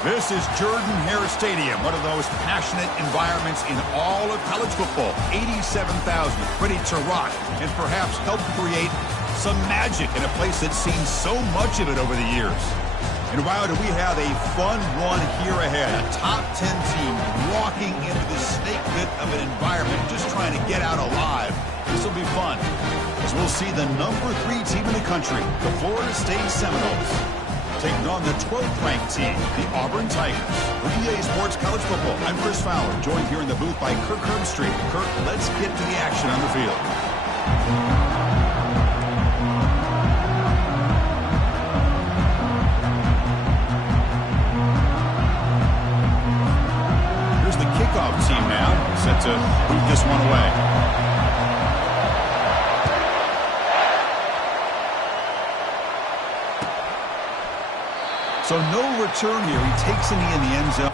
This is Jordan-Hare Stadium, one of those passionate environments in all of college football. 87,000 ready to rock and perhaps help create some magic in a place that's seen so much of it over the years. And wow, do we have a fun one here ahead. A top 10 team walking into this snake pit of an environment, just trying to get out alive. This will be fun, as we'll see the number 3 team in the country, the Florida State Seminoles, taking on the 12th ranked team, the Auburn Tigers. For EA Sports College Football, I'm Chris Fowler, joined here in the booth by Kirk Herbstreit. Kirk, let's get to the action on the field. Here's the kickoff team now, set to boot this one away. So no return here. He takes a knee in the end zone.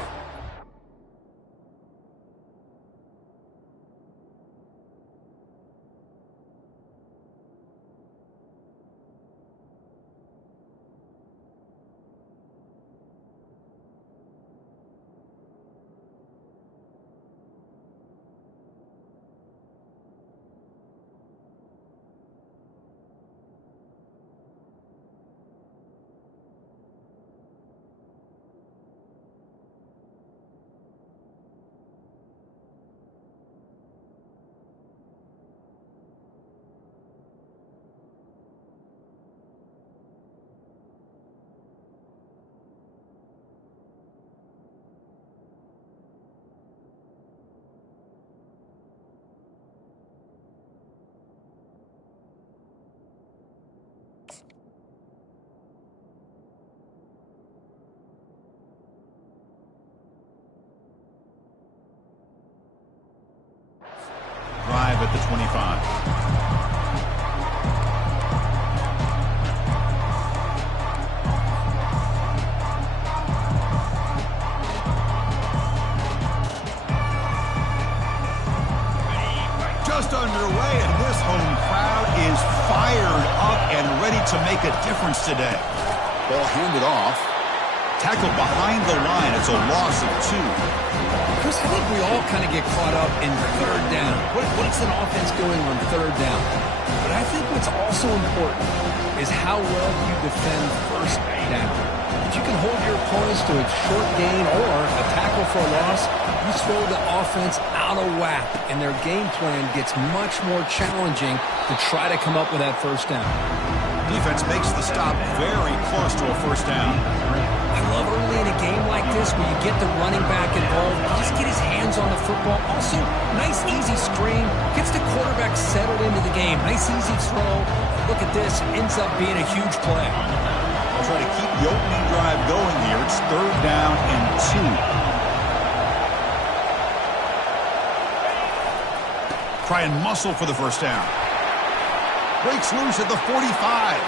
Drive at the 25. Just underway, and this home crowd is fired up and ready to make a difference today. Ball handed off. Tackled behind the line. It's a loss of 2. Chris, I think we all kind of get caught up in third down. What's an offense doing on third down? But I think what's also important is how well you defend first down. If you can hold your opponents to a short gain or a tackle for a loss, you throw the offense out of whack, and their game plan gets much more challenging to try to come up with that first down. Defense makes the stop very close to a first down. I love early in a game like this where you get the running back involved, just get his hands on the football. Also, nice easy screen, gets the quarterback settled into the game. Nice easy throw. Look at this, ends up being a huge play. I'll try to keep the opening drive going here. It's third down and 2. Try and muscle for the first down. Breaks loose at the 45.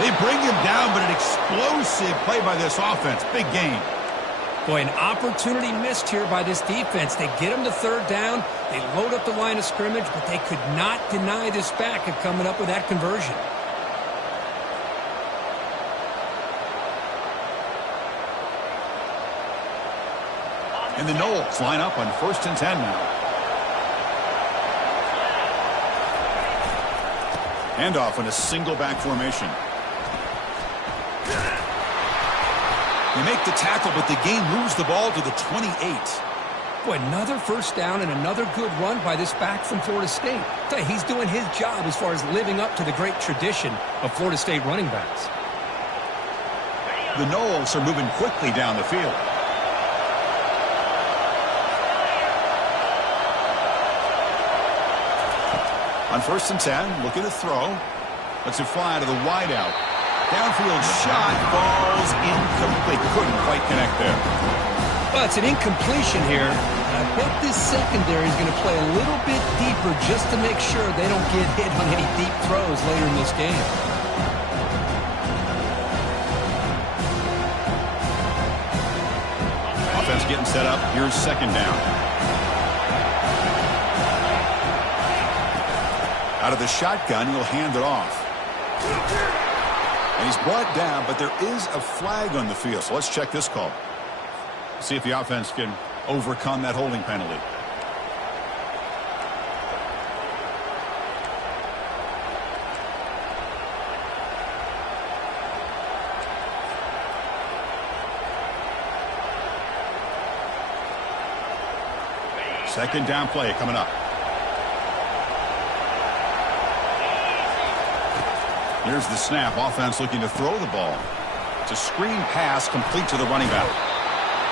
They bring him down, but an explosive play by this offense. Big gain. Boy, an opportunity missed here by this defense. They get him to third down. They load up the line of scrimmage, but they could not deny this back of coming up with that conversion. And the Noles line up on 1st and 10 now. Handoff in a single back formation. They make the tackle, but the game moves the ball to the 28. Boy, another first down and another good run by this back from Florida State. I tell you, he's doing his job as far as living up to the great tradition of Florida State running backs. The Noles are moving quickly down the field. On 1st and 10, looking to throw. Lets it fly to the wideout. Downfield shot falls incomplete. Couldn't quite connect there. Well, it's an incompletion here. I bet this secondary is going to play a little bit deeper just to make sure they don't get hit on any deep throws later in this game. Offense getting set up. Here's second down. Out of the shotgun, he'll hand it off. And he's brought down, but there is a flag on the field. So let's check this call. See if the offense can overcome that holding penalty. Second down play coming up. Here's the snap. Offense looking to throw the ball. It's a screen pass complete to the running back.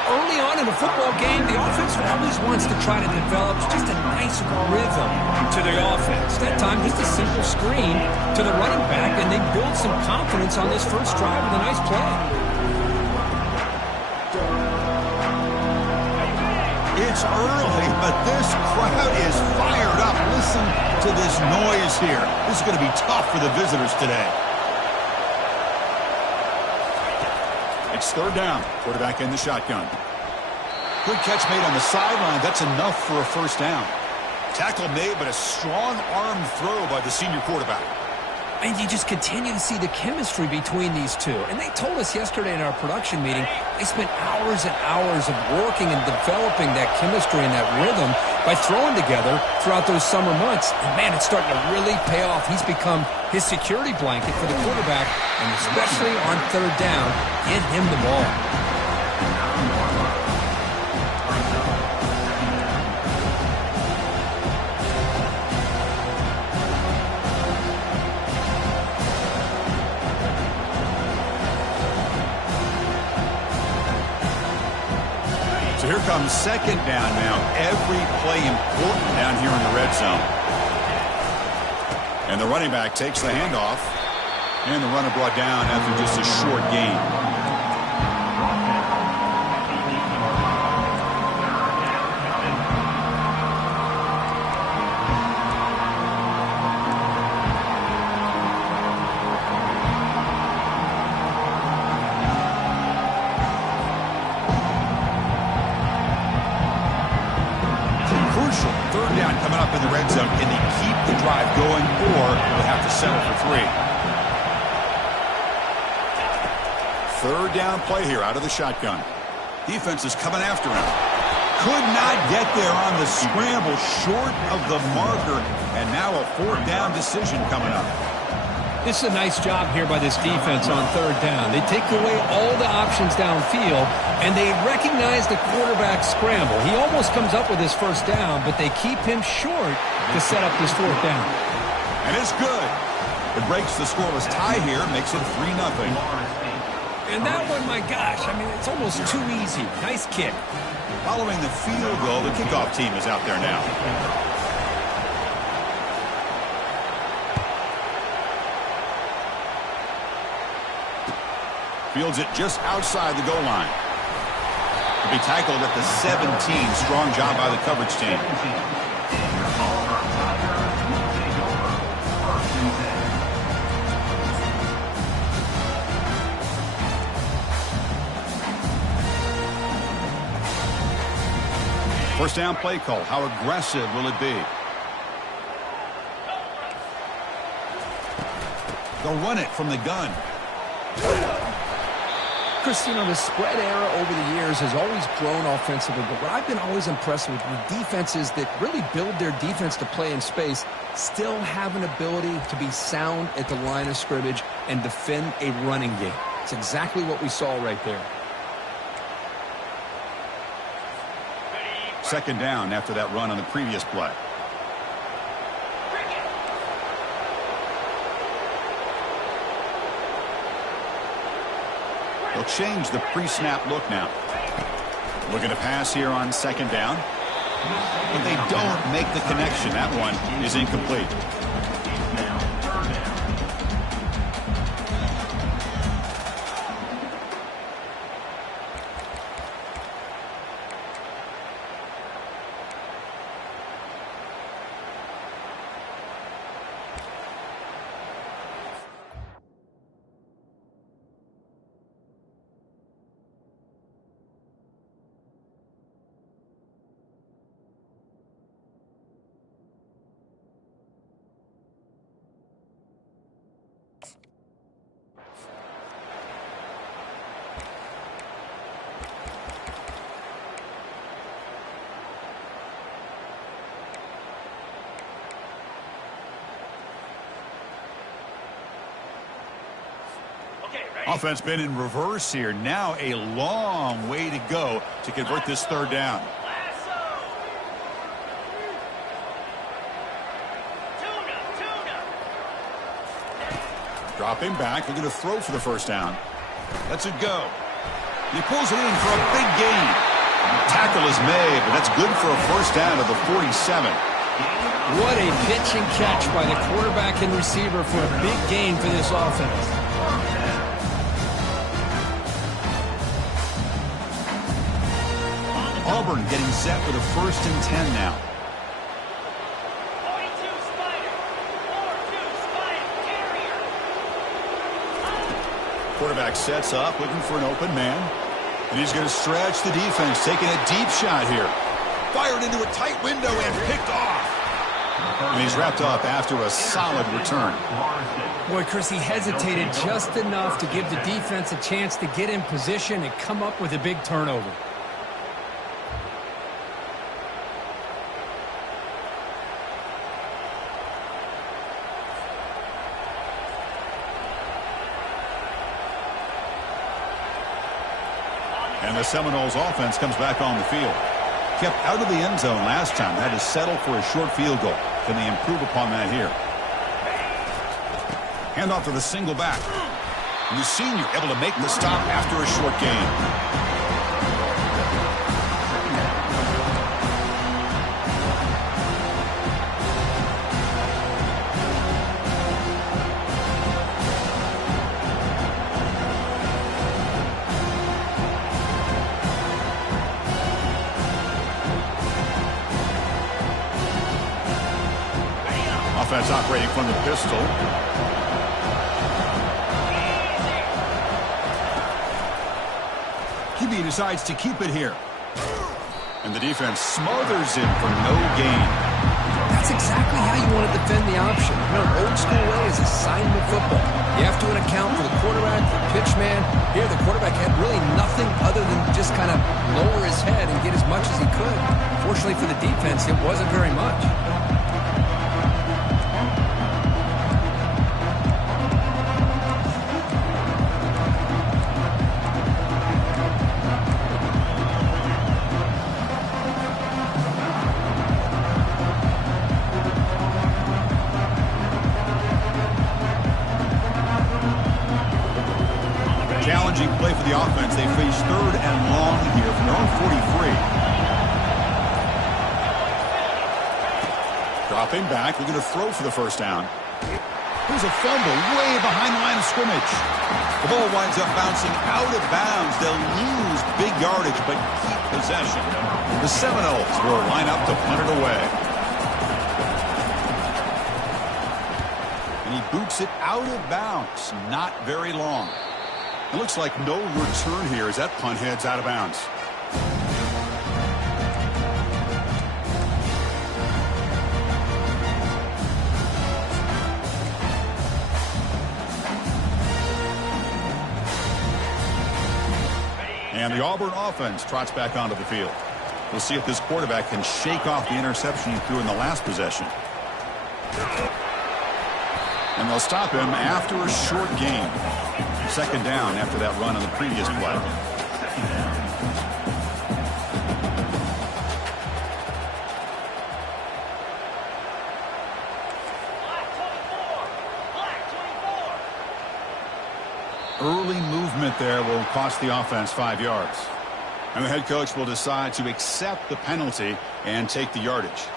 Early on in a football game, the offense always wants to try to develop just a nice rhythm to the offense. That time, just a simple screen to the running back, and they build some confidence on this first drive with a nice play. It's early, but this crowd is fired up. Listen to this noise here. This is going to be tough for the visitors today. It's third down. Quarterback in the shotgun. Good catch made on the sideline. That's enough for a first down. Tackle made, but a strong arm throw by the senior quarterback. And you just continue to see the chemistry between these two. And they told us yesterday in our production meeting, they spent hours and hours of working and developing that chemistry and that rhythm by throwing together throughout those summer months. And, man, it's starting to really pay off. He's become his security blanket for the quarterback, and especially on third down, get him the ball. So here comes second down now. Every play important down here in the red zone. And the running back takes the handoff. And the runner brought down after just a short gain. Third down coming up in the red zone. Can they keep the drive going, or will they have to settle for three? Third down play here out of the shotgun. Defense is coming after him. Could not get there on the scramble, short of the marker, and now a fourth down decision coming up. This is a nice job here by this defense on third down. They take away all the options downfield, and they recognize the quarterback scramble. He almost comes up with his first down, but they keep him short to set up this fourth down. And it's good. It breaks the scoreless tie here, makes it 3-0. And that one, my gosh, I mean, it's almost too easy. Nice kick. Following the field goal, the kickoff team is out there now. Fields it just outside the goal line. To be tackled at the 17. Strong job by the coverage team. First down play call. How aggressive will it be? They'll run it from the gun. Chris, you know, the spread era over the years has always grown offensively, but what I've been always impressed with defenses that really build their defense to play in space still have an ability to be sound at the line of scrimmage and defend a running game. It's exactly what we saw right there. Second down after that run on the previous play. They'll change the pre-snap look now. Looking to pass here on second down. But they don't make the connection. That one is incomplete. Offense been in reverse here. Now a long way to go to convert this third down. Dropping back, looking to throw for the first down. Lets it go. He pulls it in for a big gain. The tackle is made, but that's good for a first down at the 47. What a pitch and catch by the quarterback and receiver for a big gain for this offense. Auburn getting set with a 1st and 10 now. Quarterback sets up, looking for an open man. And he's going to stretch the defense, taking a deep shot here. Fired into a tight window and picked off. And he's wrapped up after a solid return. Boy, Chris, he hesitated just enough to give the defense a chance to get in position and come up with a big turnover. And the Seminoles offense comes back on the field. Kept out of the end zone last time. Had to settle for a short field goal. Can they improve upon that here? Handoff to the single back. And the senior able to make the stop after a short gain. Offense operating from the pistol. QB decides to keep it here. And the defense smothers him for no gain. That's exactly how you want to defend the option. You know, old school way is assignment football. You have to account for the quarterback, the pitch man. Here, the quarterback had really nothing other than just kind of lower his head and get as much as he could. Fortunately for the defense, it wasn't very much. Challenging play for the offense. They face 3rd and long here from their own 43. Dropping back, looking to throw for the first down. There's a fumble way behind the line of scrimmage. The ball winds up bouncing out of bounds. They'll lose big yardage, but keep possession. The Seminoles will line up to punt it away. And he boots it out of bounds. Not very long. It looks like no return here as that punt heads out of bounds. And the Auburn offense trots back onto the field. We'll see if this quarterback can shake off the interception he threw in the last possession. And they'll stop him after a short gain. 2nd down after that run on the previous play. Early movement there will cost the offense 5 yards. And the head coach will decide to accept the penalty and take the yardage.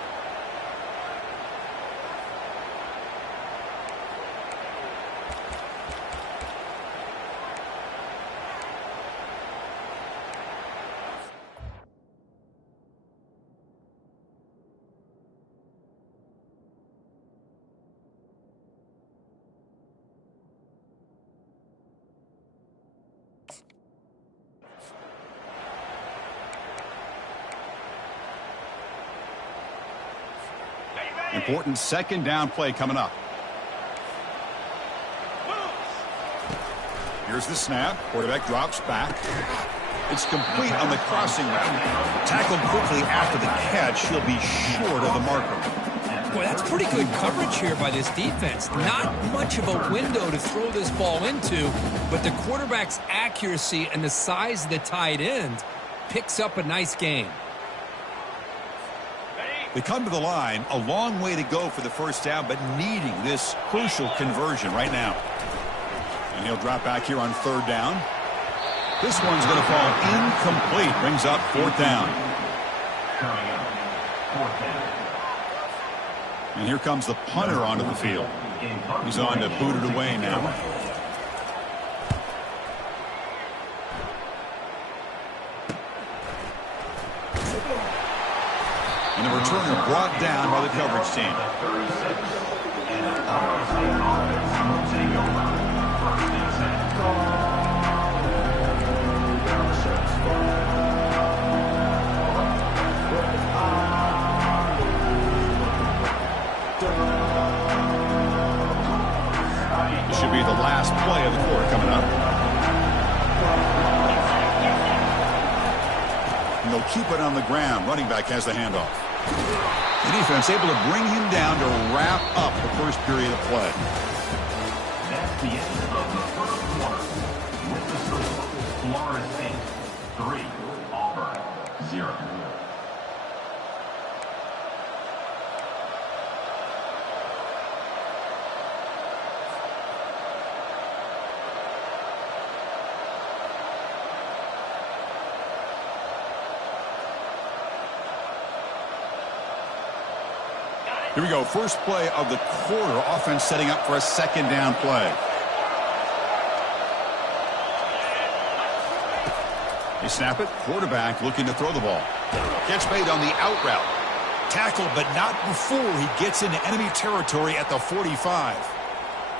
Important 2nd down play coming up. Here's the snap. Quarterback drops back. It's complete on the crossing route. Tackled quickly after the catch. He'll be short of the marker. Boy, that's pretty good coverage here by this defense. Not much of a window to throw this ball into, but the quarterback's accuracy and the size of the tight end picks up a nice gain. They come to the line, a long way to go for the first down, but needing this crucial conversion right now. And he'll drop back here on third down. This one's going to fall incomplete. Brings up fourth down. And here comes the punter onto the field. He's on to boot it away now. And the returner brought down by the coverage team. This should be the last play of the quarter coming up. And they'll keep it on the ground. Running back has the handoff. The defense able to bring him down to wrap up the first period of play. That's the end of the first quarter. With the score, Florida State 3, Auburn 0. Here we go. First play of the quarter. Offense setting up for a second down play. They snap it. Quarterback looking to throw the ball. Catch made on the out route. Tackled, but not before he gets into enemy territory at the 45.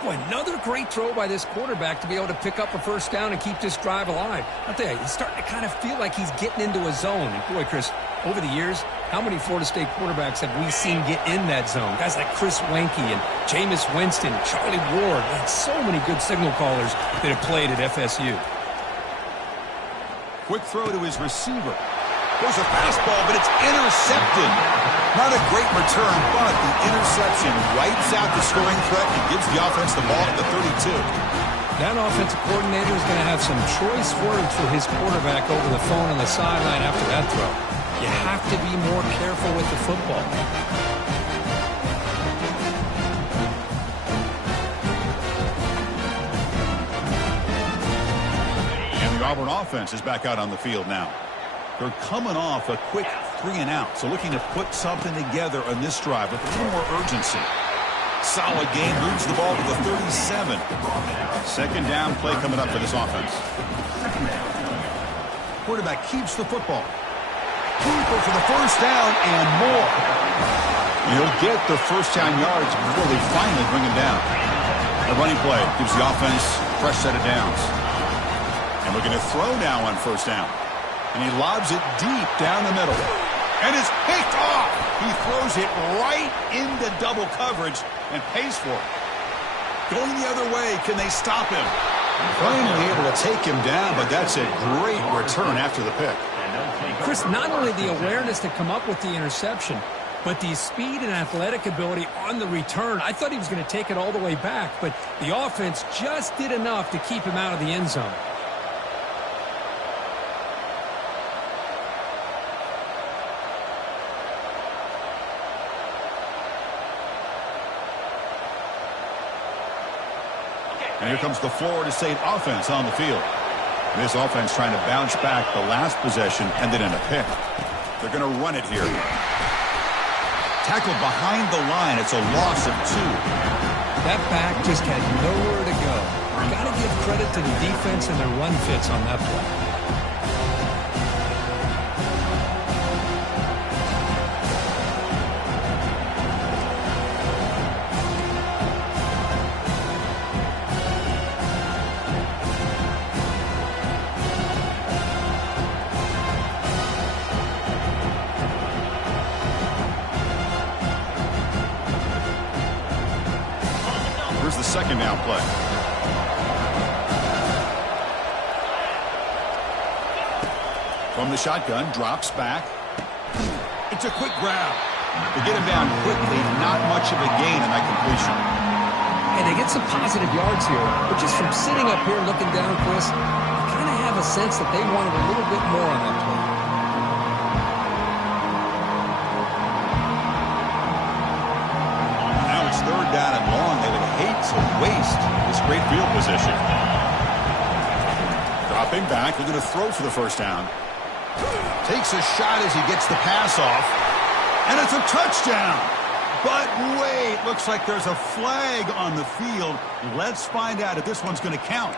Boy, another great throw by this quarterback to be able to pick up a first down and keep this drive alive. I'll tell you, he's starting to kind of feel like he's getting into a zone. And boy, Chris, over the years, how many Florida State quarterbacks have we seen get in that zone? Guys like Chris Wenke and Jameis Winston, Charlie Ward. Man, so many good signal callers that have played at FSU. Quick throw to his receiver. Goes a fastball, but it's intercepted. Not a great return, but the interception wipes out the scoring threat and gives the offense the ball at the 32. That offensive coordinator is going to have some choice words for his quarterback over the phone on the sideline after that throw. You have to be more careful with the football. And the Auburn offense is back out on the field now. They're coming off a quick 3-and-out, so looking to put something together on this drive with a little more urgency. Solid game, moves the ball to the 37. Second down play coming up for this offense. Quarterback keeps the football. Cooper for the first down and more. He'll get the first down yards before they finally bring him down. A running play gives the offense a fresh set of downs. And looking to throw now on first down. And he lobs it deep down the middle. And it's picked off. He throws it right into double coverage and pays for it. Going the other way, can they stop him? Finally able to take him down, but that's a great return after the pick. Chris, not only the awareness to come up with the interception, but the speed and athletic ability on the return. I thought he was going to take it all the way back, but the offense just did enough to keep him out of the end zone. And here comes the Florida State offense on the field. This offense trying to bounce back the last possession, ended in a pick. They're going to run it here. Tackled behind the line. It's a loss of 2. That back just had nowhere to go. Got to give credit to the defense and their run fits on that play. Here's the second down play. From the shotgun, drops back. It's a quick grab. To get him down quickly, not much of a gain in that completion. And they get some positive yards here, but just from sitting up here looking down, Chris, I kind of have a sense that they wanted a little bit more on that play. Now it's third down and long. They would hate to waste this great field position. Dropping back, looking to throw for the first down. Takes a shot as he gets the pass off. And it's a touchdown. But wait, looks like there's a flag on the field. Let's find out if this one's going to count.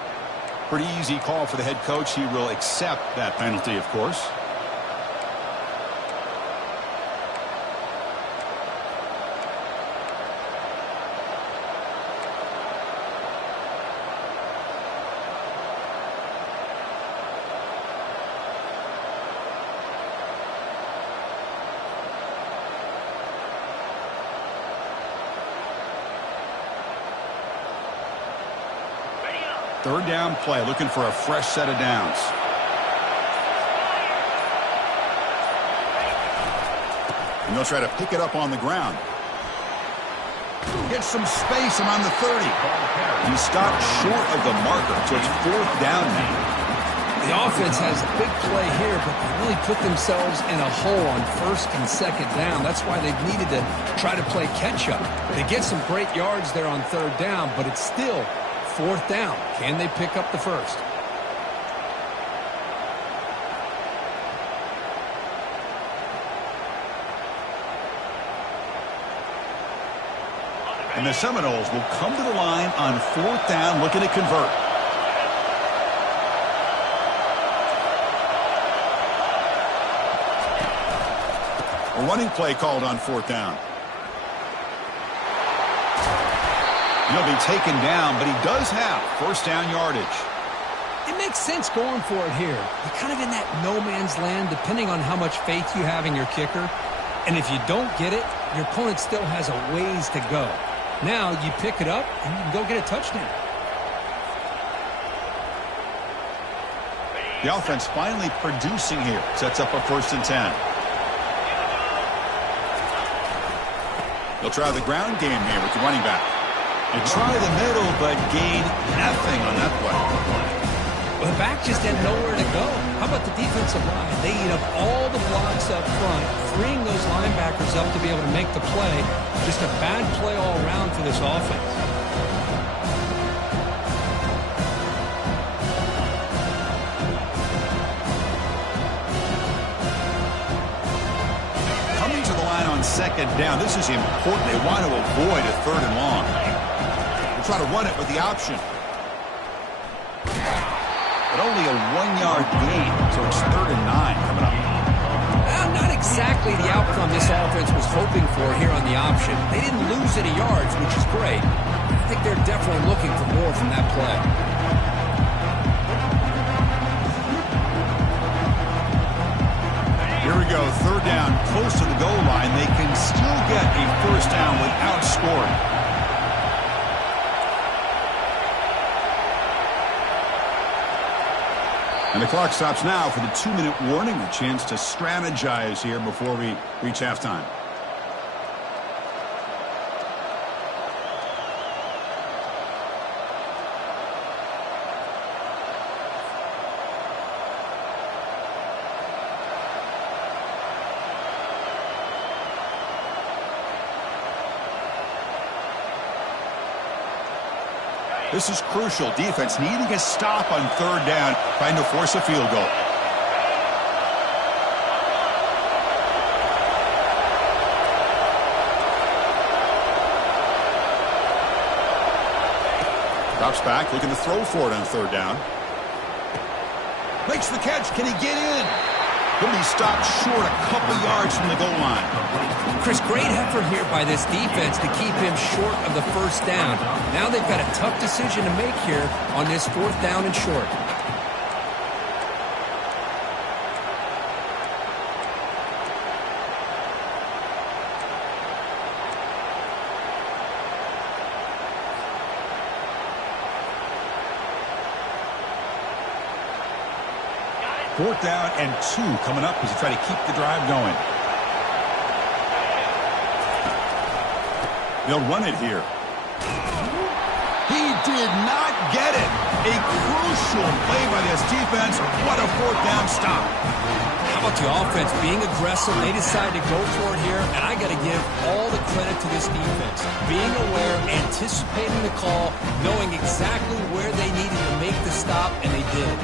Pretty easy call for the head coach. He will accept that penalty, of course. Third down play, looking for a fresh set of downs. And they'll try to pick it up on the ground. Gets some space around the 30. He stopped short of the marker, so it's fourth down now. The offense has a big play here, but they really put themselves in a hole on first and second down. That's why they've needed to try to play catch-up. They get some great yards there on third down, but it's still fourth down. Can they pick up the first? And the Seminoles will come to the line on fourth down, looking to convert. A running play called on fourth down. He'll be taken down, but he does have first down yardage. It makes sense going for it here. You're kind of in that no man's land, depending on how much faith you have in your kicker. And if you don't get it, your opponent still has a ways to go. Now you pick it up, and you can go get a touchdown. The offense finally producing here. Sets up a first and 10. They'll try the ground game here with the running back. They try the middle, but gain nothing on that play. Well, the back just had nowhere to go. How about the defensive line? They eat up all the blocks up front, freeing those linebackers up to be able to make the play. Just a bad play all around for this offense. Coming to the line on second down, this is important. They want to avoid a third and long. They'll try to run it with the option. But only a 1-yard gain, so it's 3rd and 9 coming up. Well, not exactly the outcome this offense was hoping for here on the option. They didn't lose any yards, which is great. I think they're definitely looking for more from that play. Here we go, third down, close to the goal line. They can still get a first down without scoring. And the clock stops now for the 2-minute warning. A chance to strategize here before we reach halftime. This is crucial. Defense needing a stop on third down, trying to force a field goal. Drops back, looking to throw for it on third down. Makes the catch. Can he get in? He'll be stopped short a couple yards from the goal line. Chris, great effort here by this defense to keep him short of the first down. Now they've got a tough decision to make here on this fourth down and short. Fourth down and 2 coming up as you try to keep the drive going. They'll run it here. He did not get it. A crucial play by this defense. What a fourth down stop. How about the offense being aggressive? They decided to go for it here, and I got to give all the credit to this defense. Being aware, anticipating the call, knowing exactly where they needed to make the stop, and they did.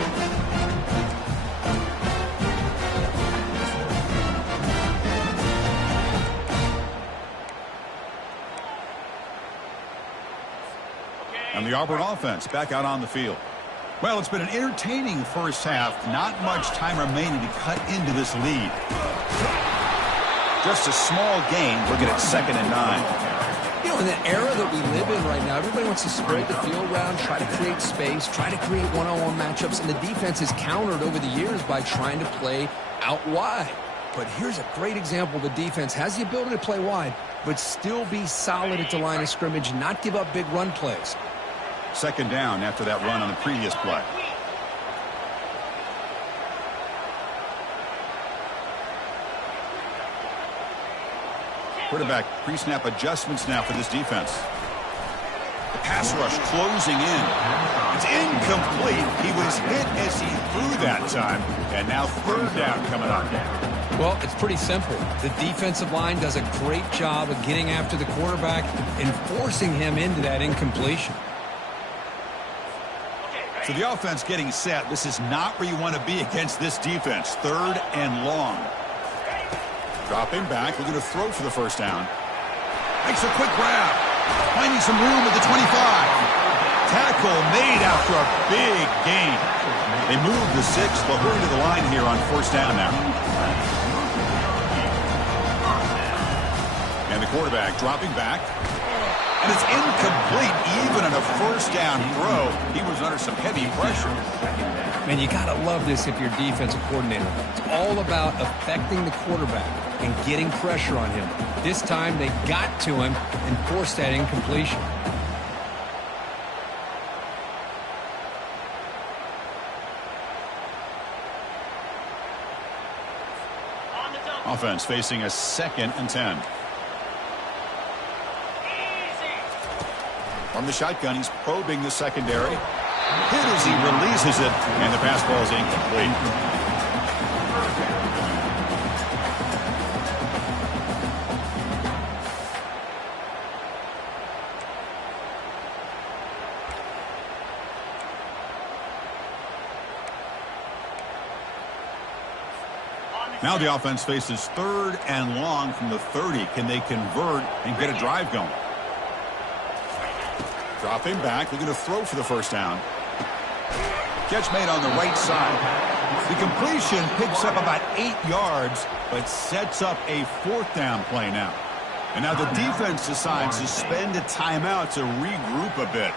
And the Auburn offense back out on the field. Well, it's been an entertaining first half. Not much time remaining to cut into this lead. Just a small gain. Looking at 2nd and 9. You know, in the era that we live in right now, everybody wants to spread the field around, try to create space, try to create one-on-one matchups, and the defense has countered over the years by trying to play out wide. But here's a great example. The defense has the ability to play wide, but still be solid at the line of scrimmage, not give up big run plays. 2nd down after that run on the previous play. Quarterback pre-snap adjustments now for this defense. The pass rush closing in. It's incomplete. He was hit as he threw that time. And now 3rd down coming up. Well, it's pretty simple. The defensive line does a great job of getting after the quarterback and forcing him into that incompletion. So the offense getting set. This is not where you want to be against this defense. 3rd and long. Dropping back. We're going to throw for the first down. Makes a quick grab. Finding some room at the 25. Tackle made after a big gain. They move the 6. They'll hurry to the line here on 1st down now. And the quarterback dropping back. And it's incomplete. Even on a 1st down throw, he was under some heavy pressure. Man, you got to love this if you're defensive coordinator. It's all about affecting the quarterback and getting pressure on him. This time, they got to him and forced that incompletion. Offense facing a 2nd and 10. From the shotgun, he's probing the secondary. Hit as he releases it, and the pass ball is incomplete. Now the offense faces 3rd and long from the 30. Can they convert and get a drive going? Dropping back, looking to throw for the 1st down. Catch made on the right side. The completion picks up about 8 yards, but sets up a 4th down play now. And now the defense decides to spend a timeout to regroup a bit.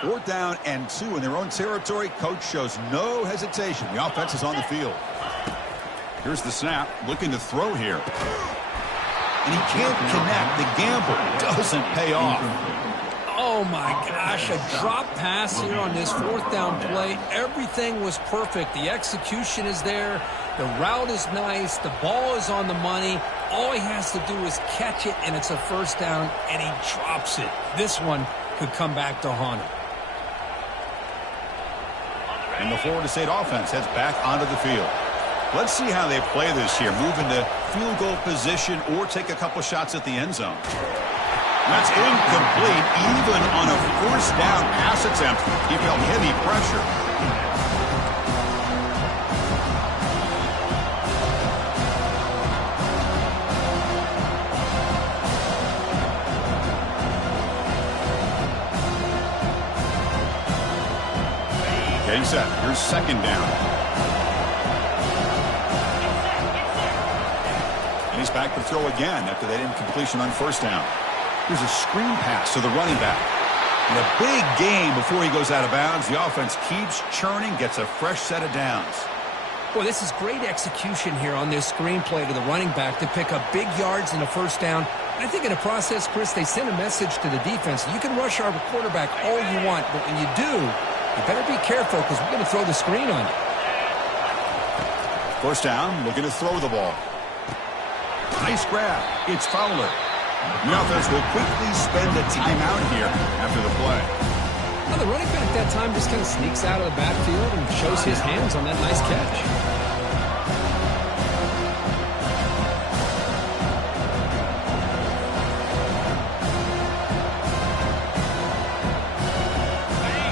Fourth down and 2 in their own territory. Coach shows no hesitation. The offense is on the field. Here's the snap. Looking to throw here. And he can't connect. The gamble doesn't pay off. Oh, my gosh. A drop pass here on this 4th down play. Everything was perfect. The execution is there. The route is nice. The ball is on the money. All he has to do is catch it, and it's a 1st down, and he drops it. This one could come back to haunt him. And the Florida State offense heads back onto the field. Let's see how they play this here. Move into field goal position or take a couple shots at the end zone. That's incomplete. Even on a 1st down pass attempt, he felt heavy pressure. Getting set. Here's second down. And he's back to throw again after that incompletion on first down. Here's a screen pass to the running back. And a big gain before he goes out of bounds. The offense keeps churning, gets a fresh set of downs. Boy, this is great execution here on this screenplay to the running back to pick up big yards in the first down. And I think in the process, Chris, they send a message to the defense. You can rush our quarterback all you want, but when you do, you better be careful because we're going to throw the screen on you. First down, looking to throw the ball. Nice grab. It's Fowler. The offense will quickly spend a timeout here after the play. Well, the running back that time just kind of sneaks out of the backfield and shows his hands on that nice catch.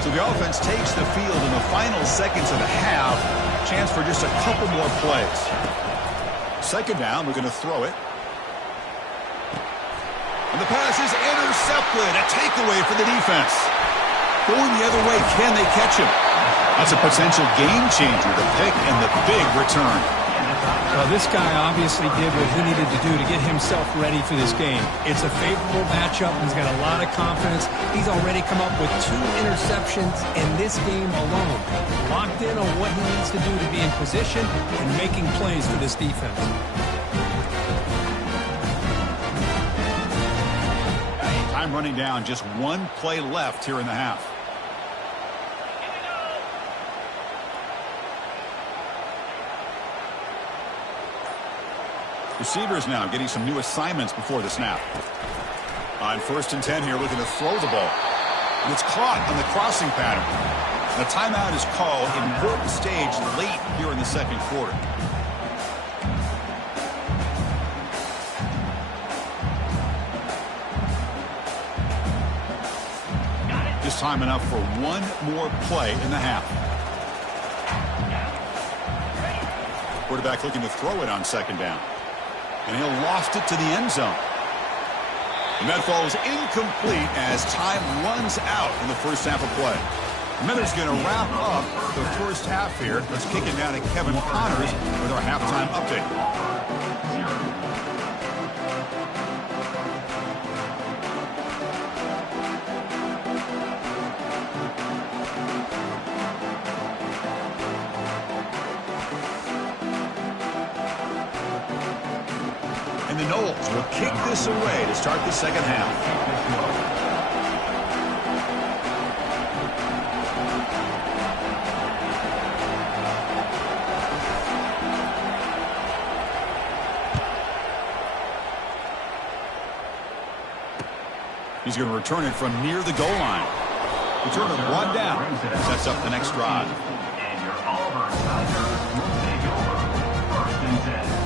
So the offense takes the field in the final seconds of the half. Chance for just a couple more plays. Second down, we're going to throw it. And the pass is intercepted. A takeaway for the defense. Going the other way, can they catch him? That's a potential game changer, the pick and the big return. Well, this guy obviously did what he needed to do to get himself ready for this game. It's a favorable matchup. He's got a lot of confidence. He's already come up with 2 interceptions in this game alone. Locked in on what he needs to do to be in position and making plays for this defense. Time running down, just 1 play left here in the half. Receivers now getting some new assignments before the snap. On 1st and 10 here, looking to throw the ball. And it's caught on the crossing pattern. And a timeout is called. Important stage late here in the second quarter. Just time enough for 1 more play in the half. Quarterback looking to throw it on second down. And he'll loft it to the end zone. And that falls incomplete as time runs out in the first half of play. Miller's going to wrap up the first half here. Let's kick it down to Kevin Connors with our halftime update. The Knowles will kick this away to start the second half. He's going to return it from near the goal line. Return it 1 down. Sets up the next drive. And your Auburn Tigers will take over 1st and 10.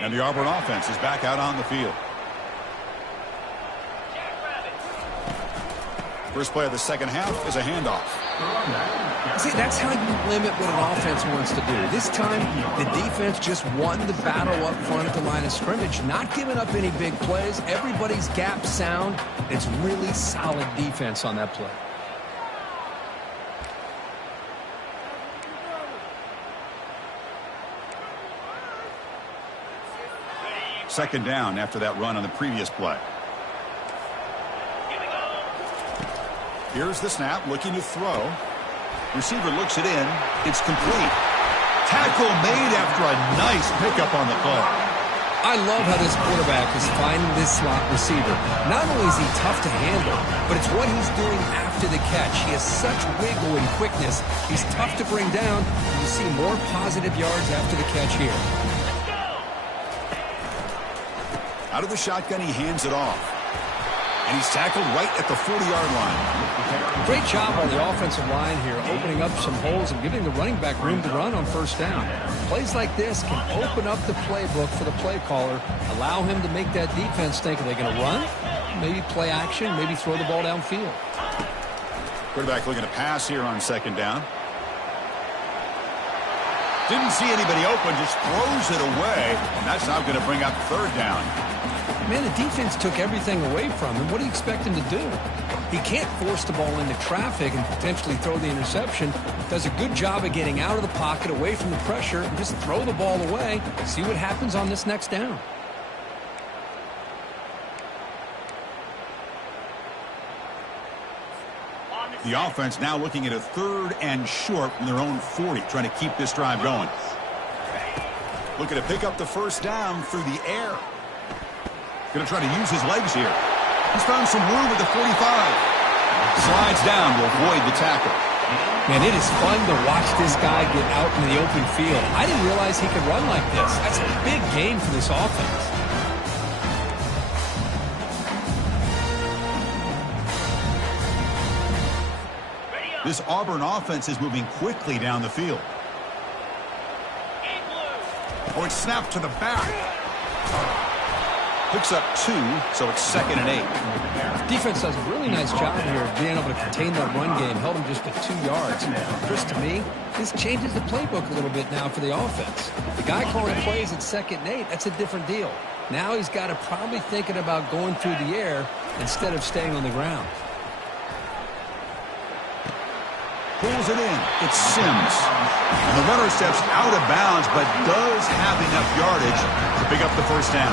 And the Auburn offense is back out on the field. First play of the second half is a handoff. See, that's how you limit what an offense wants to do. This time, the defense just won the battle up front at the line of scrimmage, not giving up any big plays. Everybody's gap sound. It's really solid defense on that play. Second down after that run on the previous play. Here's the snap, looking to throw. Receiver looks it in. It's complete. Tackle made after a nice pickup on the play. I love how this quarterback is finding this slot receiver. Not only is he tough to handle, but it's what he's doing after the catch. He has such wiggle and quickness. He's tough to bring down. You see more positive yards after the catch here. Out of the shotgun, he hands it off. And he's tackled right at the 40-yard line. Great job on the offensive line here, opening up some holes and giving the running back room to run on first down. Plays like this can open up the playbook for the play caller, allow him to make that defense think, are they going to run? Maybe play action, maybe throw the ball downfield. Quarterback looking to pass here on second down. Didn't see anybody open, just throws it away, and that's now going to bring up third down. Man, the defense took everything away from him. What do you expect him to do? He can't force the ball into traffic and potentially throw the interception. Does a good job of getting out of the pocket, away from the pressure, and just throw the ball away. See what happens on this next down. The offense now looking at a 3rd and short from their own 40, trying to keep this drive going. Looking to pick up the first down through the air. Going to try to use his legs here. He's found some room at the 45. Slides down to avoid the tackle. Man, it is fun to watch this guy get out in the open field. I didn't realize he could run like this. That's a big gain for this offense. This Auburn offense is moving quickly down the field. Oh, it's snapped to the back. Picks up 2, so it's 2nd and 8. Defense does a really nice job here of being able to contain that run game. Held him just to 2 yards. Chris, to me, this changes the playbook a little bit now for the offense. The guy calling plays at 2nd and 8, that's a different deal. Now he's got to probably thinking about going through the air instead of staying on the ground. Pulls it in. It's Sims. And the runner steps out of bounds, but does have enough yardage to pick up the first down.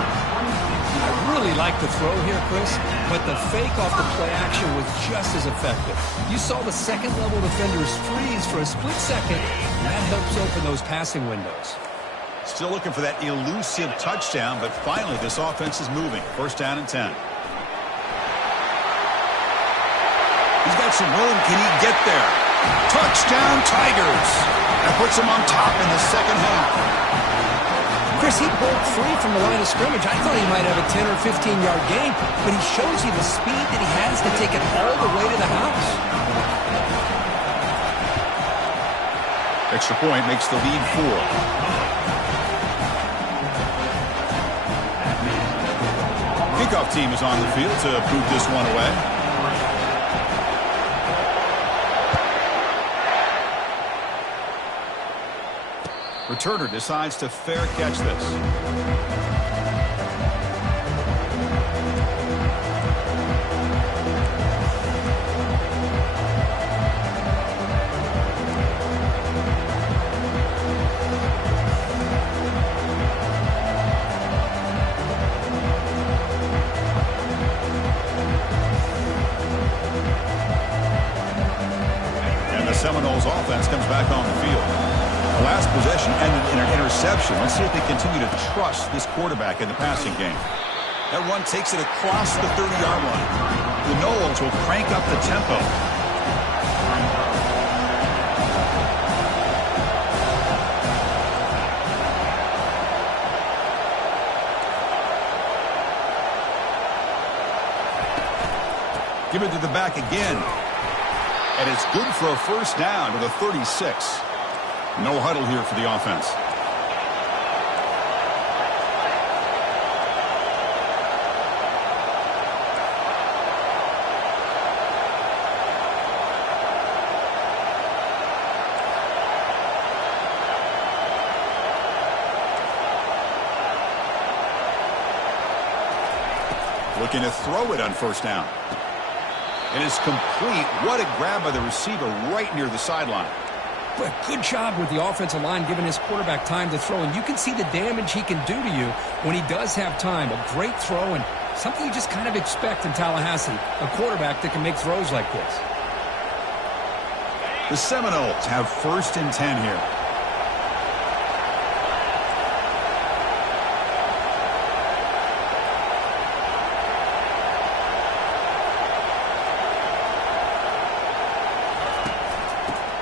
I really like the throw here, Chris, but the fake off the play action was just as effective. You saw the second-level defenders freeze for a split second, and that helps open those passing windows. Still looking for that elusive touchdown, but finally this offense is moving. First down and 10. He's got some room. Can he get there? Touchdown, Tigers. That puts him on top in the second half. Chris, he broke free from the line of scrimmage. I thought he might have a 10 or 15-yard gain, but he shows you the speed that he has to take it all the way to the house. Extra point makes the lead 4. Kickoff team is on the field to boot this one away. Returner decides to fair catch this. And the Seminoles offense comes back on the field. The last possession ended in an interception. Let's see if they continue to trust this quarterback in the passing game. That run takes it across the 30-yard line. The Noles will crank up the tempo. Give it to the back again. And it's good for a first down to the 36. No huddle here for the offense. Looking to throw it on first down. It is complete. What a grab by the receiver right near the sideline. But good job with the offensive line giving his quarterback time to throw. And you can see the damage he can do to you when he does have time. A great throw and something you just kind of expect in Tallahassee. A quarterback that can make throws like this. The Seminoles have 1st and 10 here.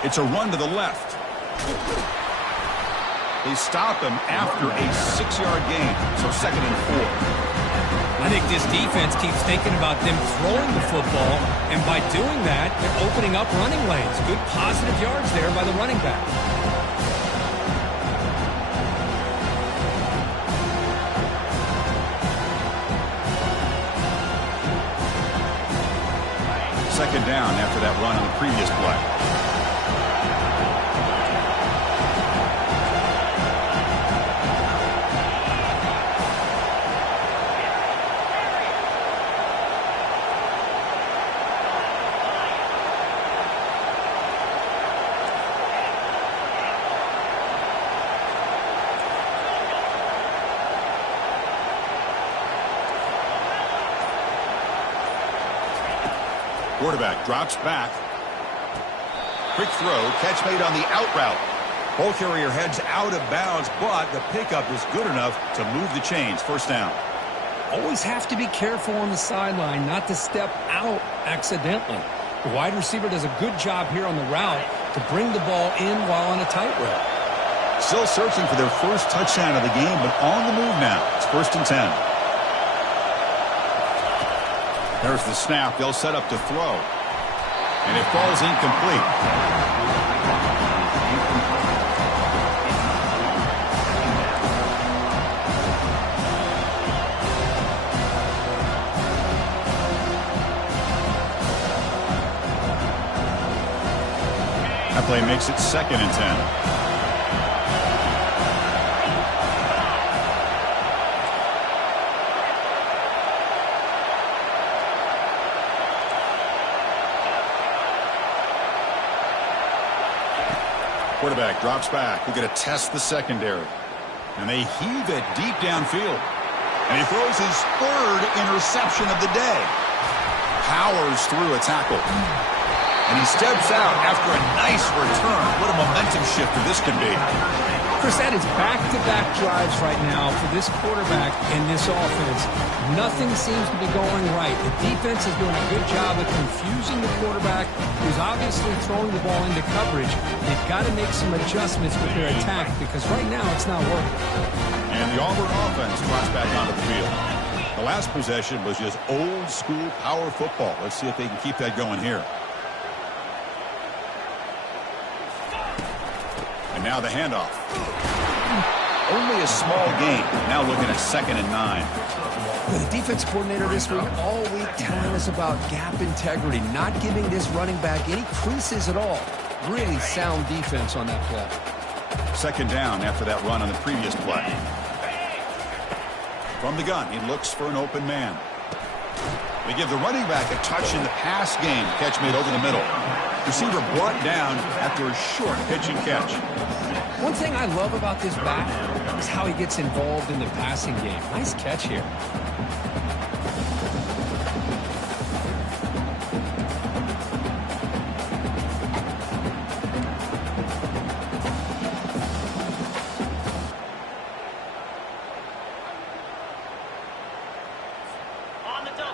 It's a run to the left. They stop him after a 6-yard gain, so 2nd and 4. I think this defense keeps thinking about them throwing the football, and by doing that, they're opening up running lanes. Good positive yards there by the running back. Second down after that run on the previous play. Quarterback drops back. Quick throw, catch made on the out route. Ball carrier heads out of bounds, but the pickup is good enough to move the chains. First down. Always have to be careful on the sideline not to step out accidentally. The wide receiver does a good job here on the route to bring the ball in while on a tightrope. Still searching for their first touchdown of the game, but on the move now. It's 1st and 10. There's the snap. They'll set up to throw. And it falls incomplete. That play makes it 2nd and 10. Quarterback drops back. We're going to test the secondary. And they heave it deep downfield. And he throws his 3rd interception of the day. Powers through a tackle. And he steps out after a nice return. What a momentum shifter this could be. Chris, that is back-to-back drives right now for this quarterback and this offense. Nothing seems to be going right. The defense is doing a good job of confusing the quarterback, who's obviously throwing the ball into coverage. They've got to make some adjustments with their attack because right now it's not working. And the Auburn offense trots back onto the field. The last possession was just old-school power football. Let's see if they can keep that going here. And now the handoff. Only a small gain. Now looking at 2nd and 9. Well, the defense coordinator this week all week telling us about gap integrity, not giving this running back any creases at all. Really sound defense on that play. 2nd down after that run on the previous play. From the gun, he looks for an open man. They give the running back a touch in the pass game. Catch made over the middle. Receiver brought down after a short pitch and catch. One thing I love about this back is how he gets involved in the passing game. Nice catch here.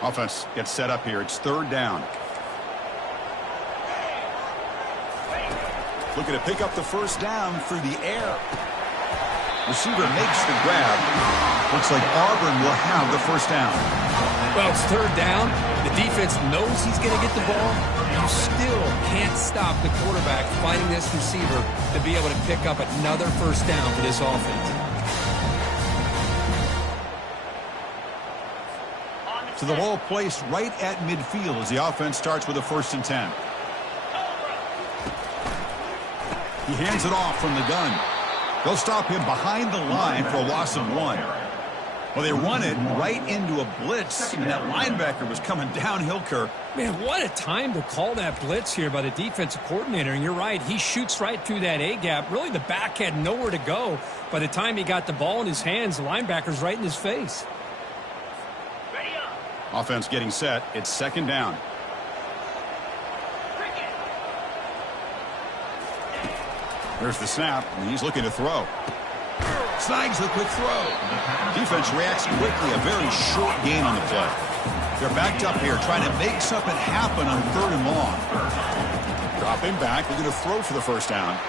Offense gets set up here. It's 3rd down. Looking to pick up the first down through the air. Receiver makes the grab. Looks like Auburn will have the first down. Well, it's 3rd down. The defense knows he's going to get the ball. You still can't stop the quarterback fighting this receiver to be able to pick up another first down for this offense. So the ball placed right at midfield as the offense starts with a 1st and 10. He hands it off from the gun. They'll stop him behind the line for a loss of 1. Well, they run it right into a blitz, and that linebacker was coming downhill, Kirk. Man, what a time to call that blitz here by the defensive coordinator. And you're right, he shoots right through that A-gap. Really, the back had nowhere to go. By the time he got the ball in his hands, the linebacker's right in his face. Offense getting set. It's 2nd down. There's the snap, and he's looking to throw. Snags the quick throw. Defense reacts quickly. A very short gain on the play. They're backed up here trying to make something happen on 3rd and long. Dropping back. We're going to throw for the first down.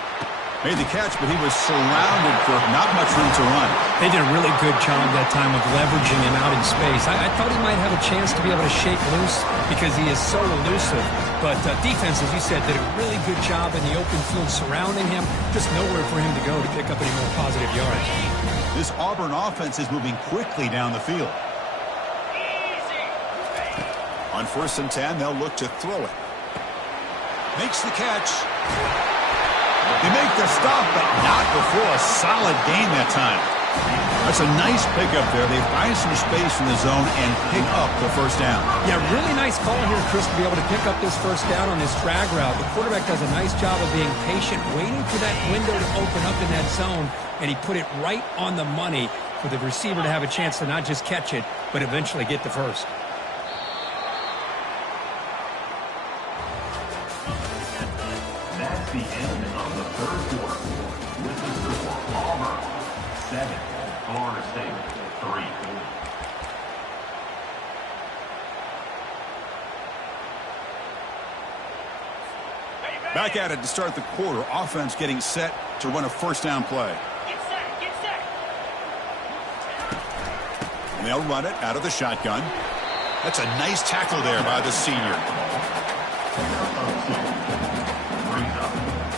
Made the catch, but he was surrounded for not much room to run. They did a really good job that time of leveraging him out in space. I thought he might have a chance to be able to shake loose because he is so elusive. But defense, as you said, did a really good job in the open field surrounding him. Just nowhere for him to go to pick up any more positive yards. This Auburn offense is moving quickly down the field. On 1st and 10, they'll look to throw it. Makes the catch. They make the stop, but not before a solid gain that time. That's a nice pickup there. They find some space in the zone and pick up the first down. Yeah, really nice call here, Chris, to be able to pick up this first down on this drag route. The quarterback does a nice job of being patient, waiting for that window to open up in that zone, and he put it right on the money for the receiver to have a chance to not just catch it, but eventually get the first. 3. Back at it to start the quarter. Offense getting set to run a first down play. Get set. And they'll run it out of the shotgun. That's a nice tackle there by the senior. Brings up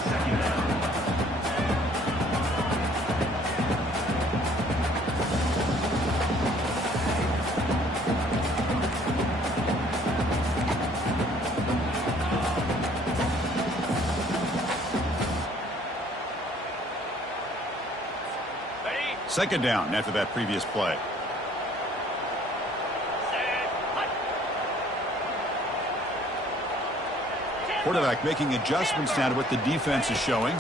2nd down. Second down after that previous play. Quarterback making adjustments now to what the defense is showing.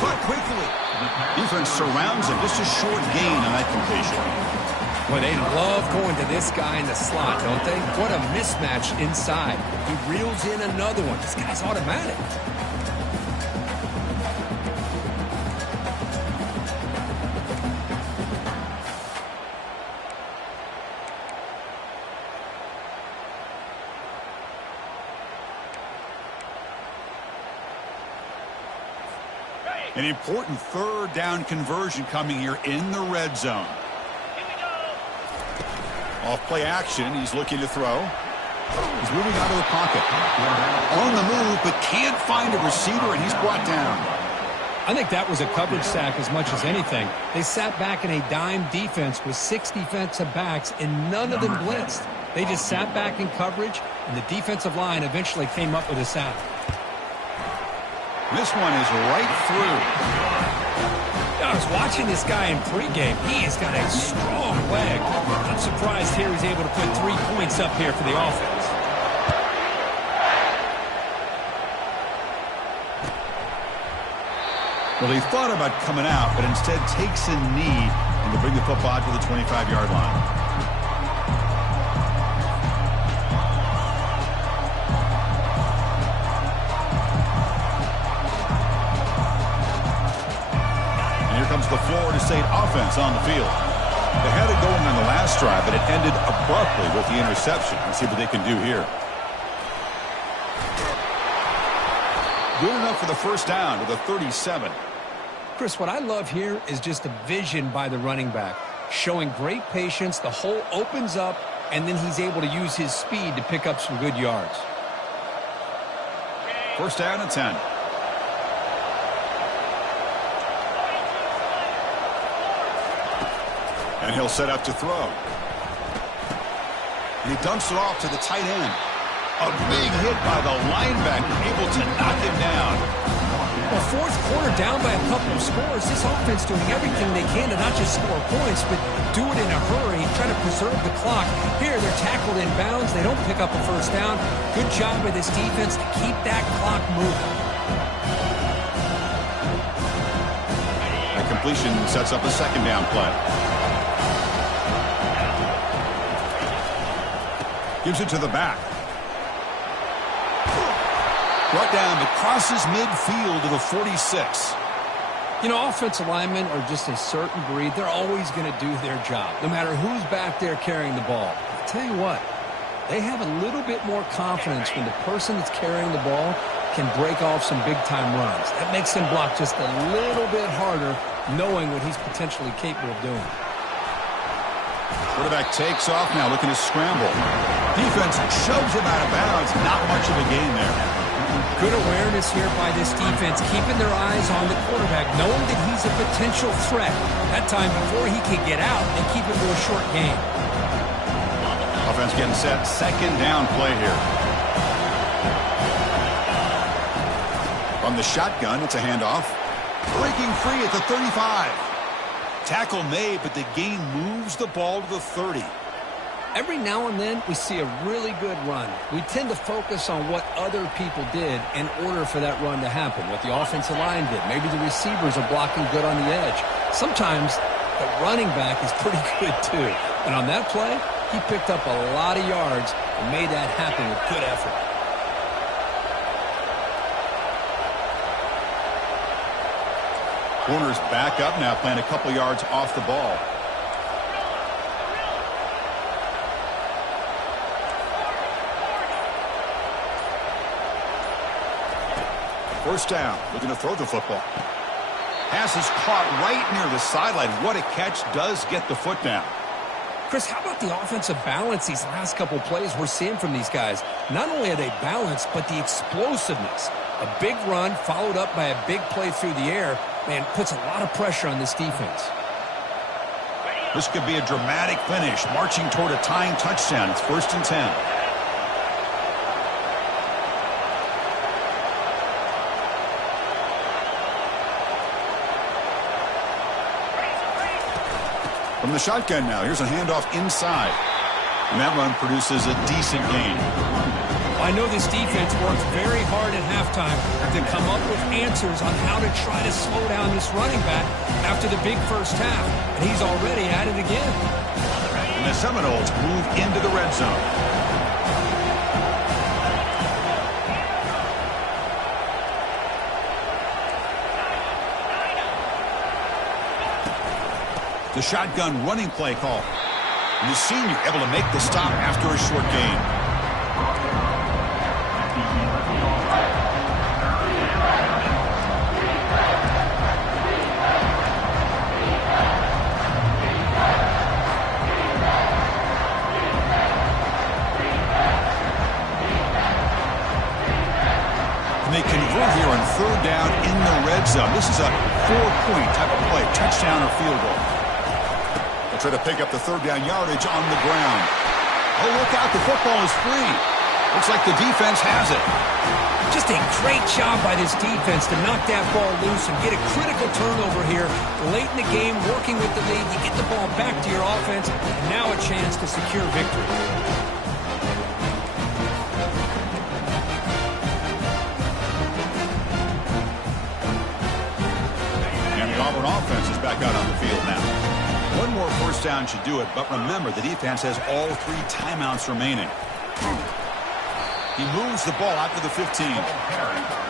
Caught quickly. Defense surrounds him. Just a short gain on that completion. Boy, they love going to this guy in the slot, don't they? What a mismatch inside. He reels in another one. This guy's automatic. An important third down conversion coming here in the red zone. Here we go. Off play action. He's looking to throw. He's moving out of the pocket. On the move, but can't find a receiver, and he's brought down. I think that was a coverage sack as much as anything. They sat back in a dime defense with 6 defensive backs, and none of them blitzed. They just sat back in coverage, and the defensive line eventually came up with a sack. This one is right through. I was watching this guy in pregame. He has got a strong leg. I'm surprised here he's able to put 3 points up here for the offense. Well, he thought about coming out, but instead takes a knee and to bring the football to the 25-yard line. Comes the Florida State offense on the field. They had it going on the last drive, but it ended abruptly with the interception. Let's see what they can do here. Good enough for the first down to the 37. Chris, what I love here is just the vision by the running back. Showing great patience, the hole opens up, and then he's able to use his speed to pick up some good yards. First down and 10. And he'll set up to throw. And he dumps it off to the tight end. A big hit by the linebacker, able to knock him down. Well, fourth quarter down by a couple of scores. This offense doing everything they can to not just score points, but do it in a hurry, try to preserve the clock. Here, they're tackled in bounds. They don't pick up a first down. Good job by this defense to keep that clock moving. That completion sets up a second down play. Gives it to the back. Brought down, but crosses midfield to the 46. You know, offensive linemen are just a certain breed. They're always going to do their job, no matter who's back there carrying the ball. I'll tell you what, they have a little bit more confidence when the person that's carrying the ball can break off some big-time runs. That makes them block just a little bit harder, knowing what he's potentially capable of doing. Quarterback takes off now, looking to scramble. Defense shoves him out of bounds. Not much of a gain there. Good awareness here by this defense, keeping their eyes on the quarterback, knowing that he's a potential threat. That time, before he can get out, they keep him to a short gain. Offense getting set. Second down play here. From the shotgun, it's a handoff. Breaking free at the 35. Tackle made, but the gain moves the ball to the 30. Every now and then, we see a really good run. We tend to focus on what other people did in order for that run to happen, what the offensive line did. Maybe the receivers are blocking good on the edge. Sometimes the running back is pretty good, too. And on that play, he picked up a lot of yards and made that happen with good effort. Corner's back up now, playing a couple yards off the ball. First down, looking to throw the football. Pass is caught right near the sideline. What a catch, does get the foot down. Chris, how about the offensive balance these last couple plays we're seeing from these guys? Not only are they balanced, but the explosiveness. A big run followed up by a big play through the air, man, puts a lot of pressure on this defense. This could be a dramatic finish, marching toward a tying touchdown. It's 1st and 10. From the shotgun now, here's a handoff inside. And that run produces a decent gain. I know this defense worked very hard at halftime to come up with answers on how to try to slow down this running back after the big first half. And he's already at it again. And the Seminoles move into the red zone. The shotgun running play call. And the senior able to make the stop after a short gain. And they convert here on 3rd down in the red zone. This is a 4-point type of play, touchdown or field goal. Try to pick up the 3rd down yardage on the ground. Oh, look out, the football is free. Looks like the defense has it. Just a great job by this defense to knock that ball loose and get a critical turnover here late in the game, working with the lead. You get the ball back to your offense, and now a chance to secure victory. And the Auburn offense is back out on the field now. One more first down should do it, but remember, the defense has all 3 timeouts remaining. He moves the ball out to the 15.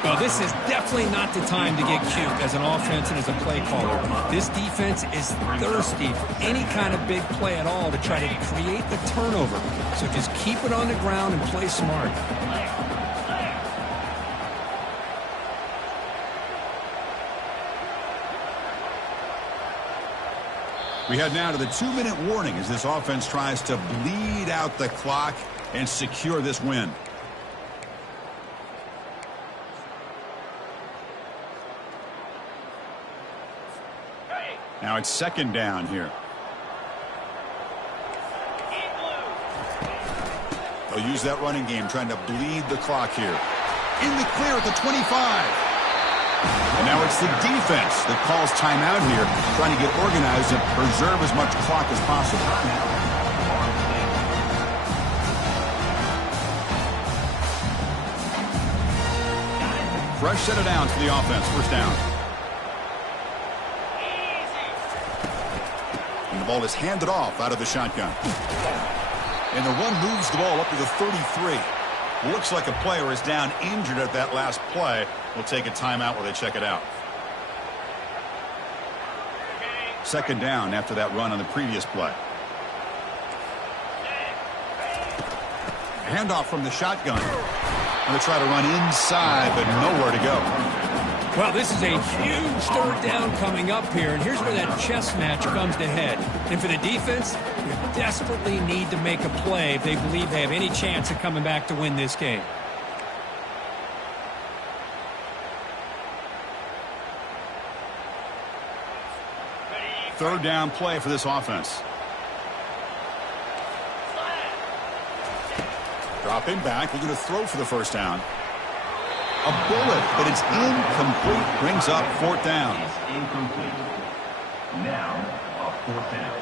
Well, this is definitely not the time to get cute as an offense and as a play caller. This defense is thirsty for any kind of big play at all to try to create the turnover. So just keep it on the ground and play smart. We head now to the 2-minute warning as this offense tries to bleed out the clock and secure this win. Now it's 2nd down here. They'll use that running game trying to bleed the clock here. In the clear at the 25. And now it's the defense that calls timeout here, trying to get organized and preserve as much clock as possible. Fresh set of downs for the offense. 1st down. And the ball is handed off out of the shotgun. And the run moves the ball up to the 33. Looks like a player is down injured at that last play. We'll take a timeout while they check it out. 2nd down after that run on the previous play. Handoff from the shotgun. Going to try to run inside, but nowhere to go. Well, this is a huge 3rd down coming up here, and here's where that chess match comes to head. And for the defense, they desperately need to make a play if they believe they have any chance of coming back to win this game. Third down play for this offense. Dropping back, looking to throw for the 1st down. A bullet, but it's incomplete. Brings up 4th down. It's incomplete. Now, a 4th down.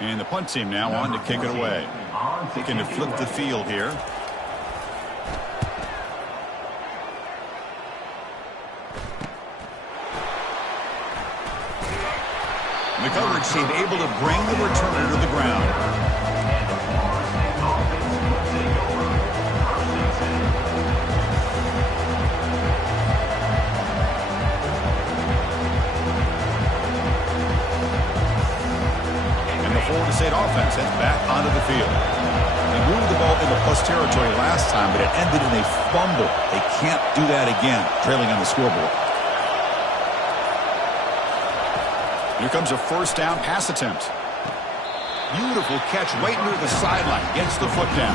And the punt team now on to kick it away. Looking to flip the field here. And the coverage team able to bring the returner to the ground. And the Florida State offense will take over. First and 10. And the Florida State offense heads back onto the field. They moved the ball into plus territory last time, but it ended in a fumble. They can't do that again, trailing on the scoreboard. Here comes a first down pass attempt. Beautiful catch right near the sideline. Gets the foot down.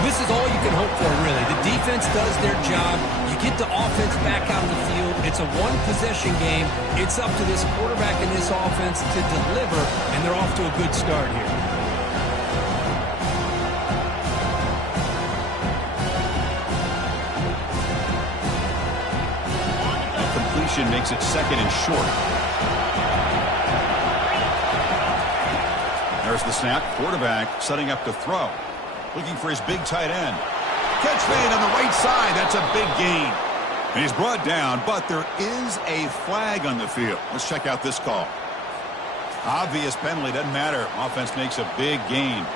This is all you can hope for, really. The defense does their job. You get the offense back out of the field. It's a one-possession game. It's up to this quarterback and this offense to deliver, and they're off to a good start here. Completion makes it second and short. There's the snap. Quarterback setting up to throw. Looking for his big tight end. Catch made on the right side. That's a big gain. And he's brought down, but there is a flag on the field. Let's check out this call. Obvious penalty. Doesn't matter. Offense makes a big gain.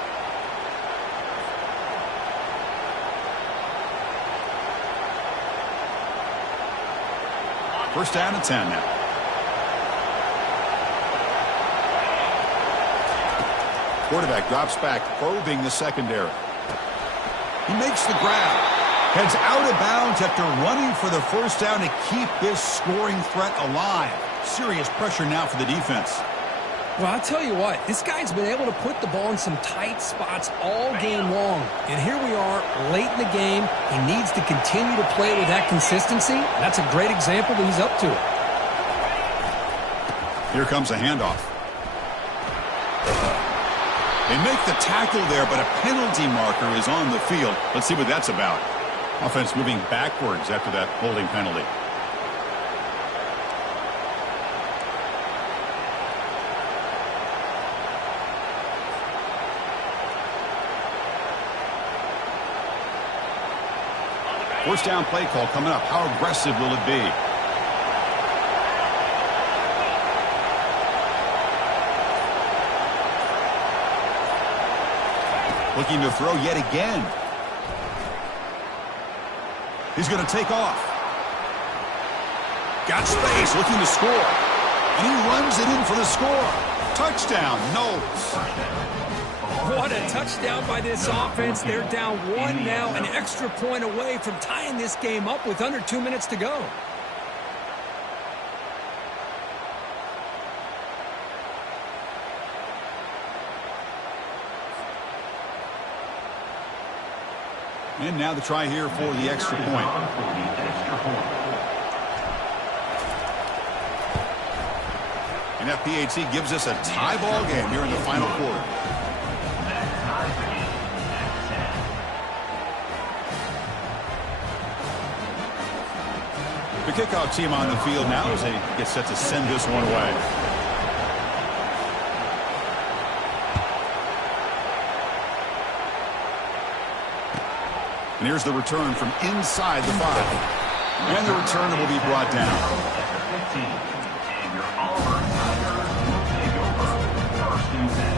First down and 10 now. Quarterback drops back, probing the secondary. He makes the grab. Heads out of bounds after running for the first down to keep this scoring threat alive. Serious pressure now for the defense. Well, I'll tell you what, this guy's been able to put the ball in some tight spots all game long. And here we are, late in the game. He needs to continue to play with that consistency. That's a great example that he's up to it. Here comes a handoff. They make the tackle there, but a penalty marker is on the field. Let's see what that's about. Offense moving backwards after that holding penalty. First down play call coming up. How aggressive will it be? Looking to throw yet again. He's going to take off. Got space, looking to score. And he runs it in for the score. Touchdown, Knowles. What a touchdown by this offense. They're down one now, an extra point away from tying this game up with under 2 minutes to go. And now the try here for the extra point. And FPAT gives us a tie ball game here in the final quarter. The kickoff team on the field now as they get set to send this one away. And here's the return from inside the 5. And the returner will be brought down. And your Auburn Tigers will take over. First and 10.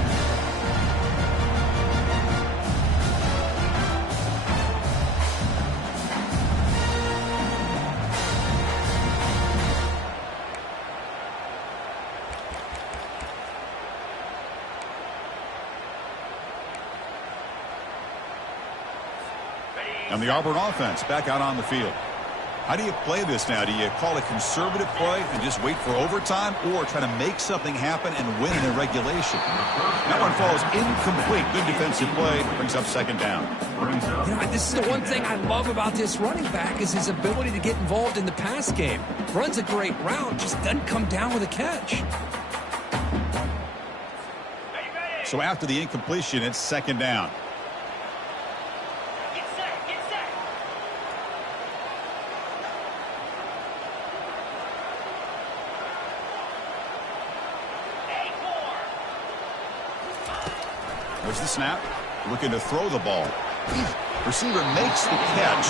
And the Auburn offense back out on the field. How do you play this now? Do you call a conservative play and just wait for overtime, or try to make something happen and win in a regulation? That one falls incomplete. Good defensive play. Brings up second down. You know, this is the one thing I love about this running back is his ability to get involved in the pass game. Runs a great route, just doesn't come down with a catch. So after the incompletion, it's second down. Get set, get set. There's the snap. Looking to throw the ball. Receiver makes the catch.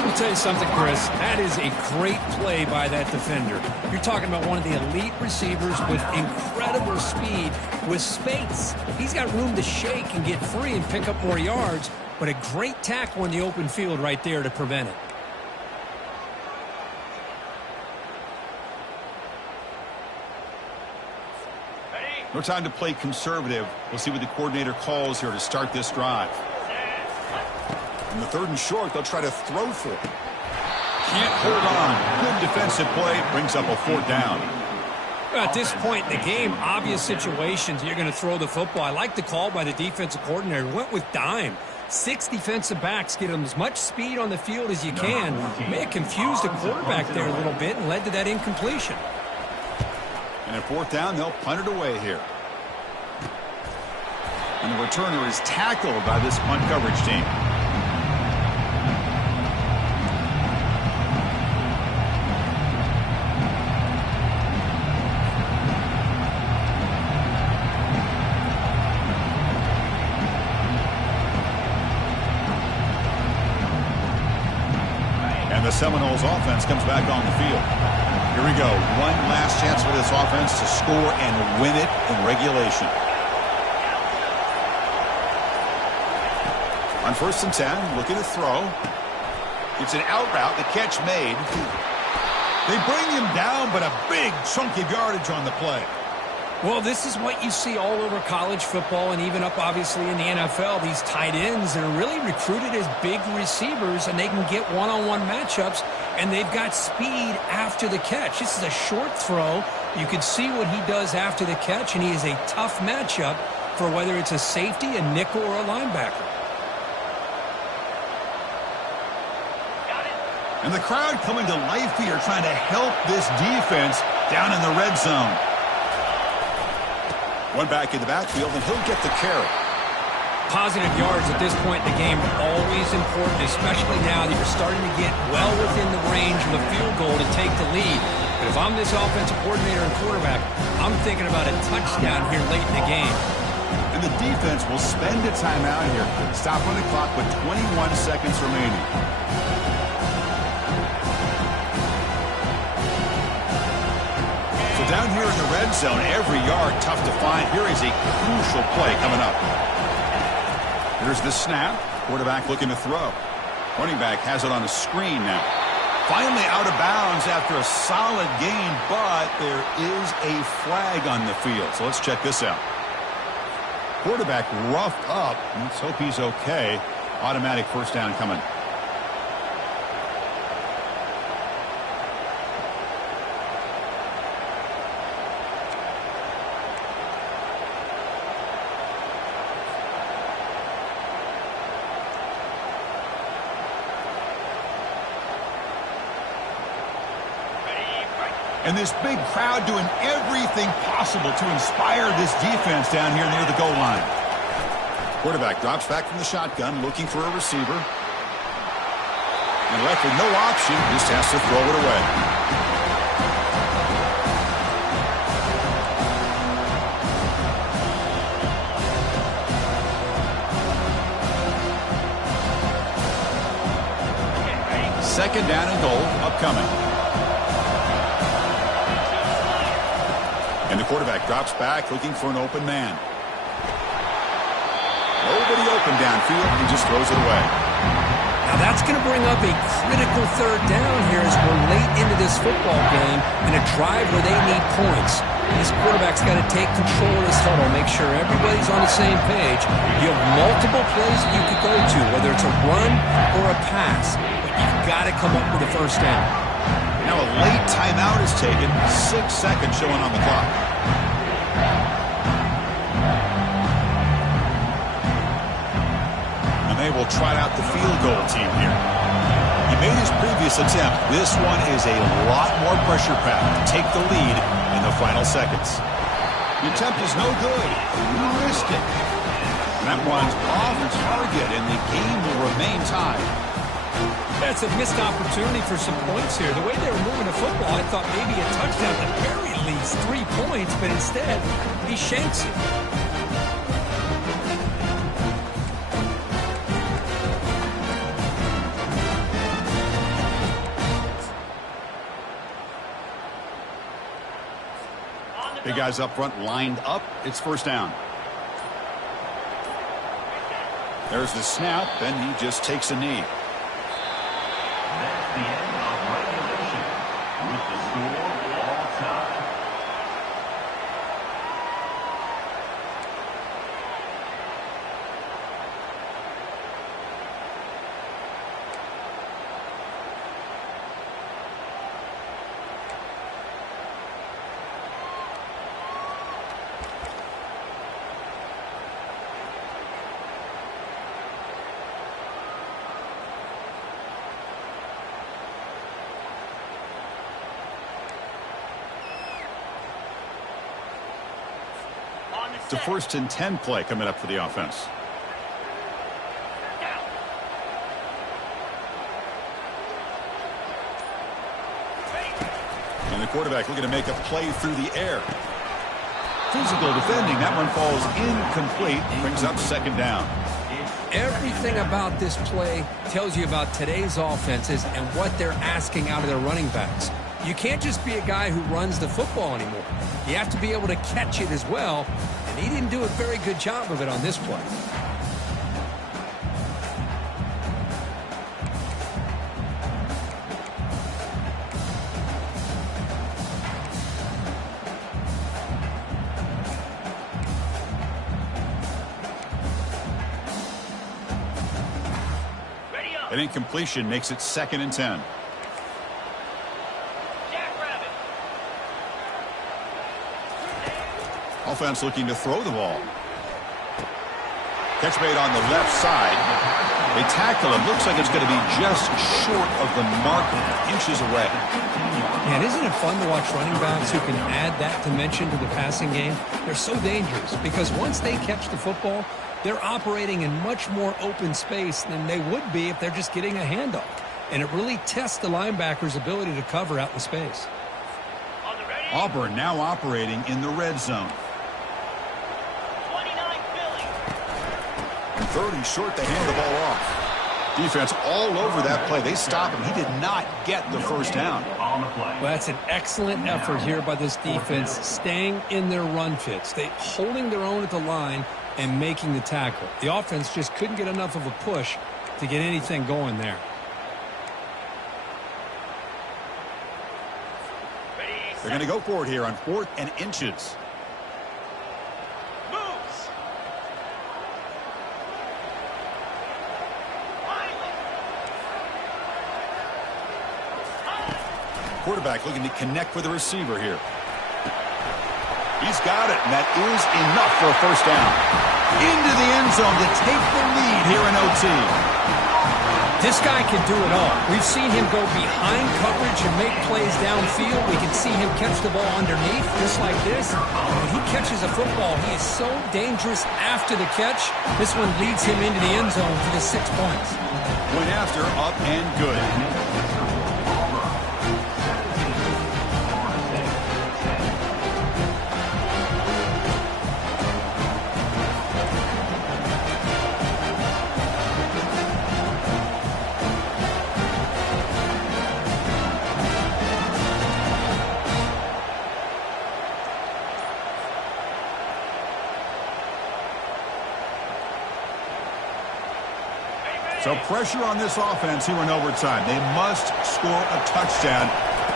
Let me tell you something, Chris. That is a great play by that defender. You're talking about one of the elite receivers with incredible speed, with space. He's got room to shake and get free and pick up more yards, but a great tackle in the open field right there to prevent it. No time to play conservative. We'll see what the coordinator calls here to start this drive. In the 3rd and short, they'll try to throw for it. Can't hold on. Good defensive play. Brings up a 4th down. Well, at this point in the game, obvious situations, you're going to throw the football. I like the call by the defensive coordinator. Went with dime. 6 defensive backs get them as much speed on the field as you can. May have confused the quarterback there a little bit and led to that incompletion. And at 4th down, they'll punt it away here. And the returner is tackled by this punt coverage team. And the Seminoles offense comes back on the field. Here we go. One last chance for this offense to score and win it in regulation. On 1st and 10, looking to throw. It's an out route. The catch made. They bring him down, but a big chunk of yardage on the play. Well, this is what you see all over college football and even up, obviously, in the NFL. These tight ends that are really recruited as big receivers, and they can get one-on-one matchups, and they've got speed after the catch. This is a short throw. You can see what he does after the catch, and he is a tough matchup for whether it's a safety, a nickel, or a linebacker. And the crowd coming to life here, trying to help this defense down in the red zone. One back in the backfield, and he'll get the carry. Positive yards at this point in the game are always important, especially now that you're starting to get well within the range of a field goal to take the lead. But if I'm this offensive coordinator and quarterback, I'm thinking about a touchdown here late in the game. And the defense will spend a timeout here. Stop on the clock with 21 seconds remaining. So down here in the red zone, every yard tough to find. Here is a crucial play coming up. Here's the snap. Quarterback looking to throw. Running back has it on a screen now. Finally out of bounds after a solid gain, but there is a flag on the field. So let's check this out. Quarterback roughed up. Let's hope he's okay. Automatic 1st down coming. And this big crowd doing everything possible to inspire this defense down here near the goal line. Quarterback drops back from the shotgun, looking for a receiver. And left with no option, just has to throw it away. Second down and goal upcoming. And the quarterback drops back, looking for an open man. Nobody open downfield. He just throws it away. Now that's going to bring up a critical 3rd down here as we're late into this football game in a drive where they need points. This quarterback's got to take control of this huddle, make sure everybody's on the same page. You have multiple plays that you could go to, whether it's a run or a pass, but you've got to come up with a 1st down. Now a late timeout is taken. 6 seconds showing on the clock. And they will try out the field goal team here. He made his previous attempt. This one is a lot more pressure packed to take the lead in the final seconds. The attempt is no good. You missed it. And that one's off target, and the game will remain tied. That's a missed opportunity for some points here. The way they were moving the football, I thought maybe a touchdown, at the very least 3 points, but instead, he shanks it. Three guys up front lined up. It's first down. There's the snap, and he just takes a knee. That's the end of regulation with the score all time. It's a 1st and 10 play coming up for the offense. And the quarterback looking to make a play through the air. Physical defending. That one falls incomplete. Brings up second down. Everything about this play tells you about today's offenses and what they're asking out of their running backs. You can't just be a guy who runs the football anymore. You have to be able to catch it as well, and he didn't do a very good job of it on this play. An incompletion makes it 2nd and 10. Offense looking to throw the ball. Catch made on the left side. They tackle him. Looks like it's going to be just short of the mark, inches away. And isn't it fun to watch running backs who can add that dimension to the passing game? They're so dangerous because once they catch the football, they're operating in much more open space than they would be if they're just getting a handoff. And it really tests the linebacker's ability to cover out the space. Auburn now operating in the red zone. 30 short to hand the ball off. Defense all over that play. They stop him. He did not get the first down. Well, that's an excellent effort here by this defense, staying in their run fits. They holding their own at the line and making the tackle. The offense just couldn't get enough of a push to get anything going there. They're going to go for it here on 4th and inches. Quarterback looking to connect with the receiver here. He's got it, and that is enough for a first down. Into the end zone to take the lead here in OT. This guy can do it all. We've seen him go behind coverage and make plays downfield. We can see him catch the ball underneath, just like this. When he catches a football, he is so dangerous after the catch. This one leads him into the end zone for the 6 points. Went after, up and good. So pressure on this offense here in overtime. They must score a touchdown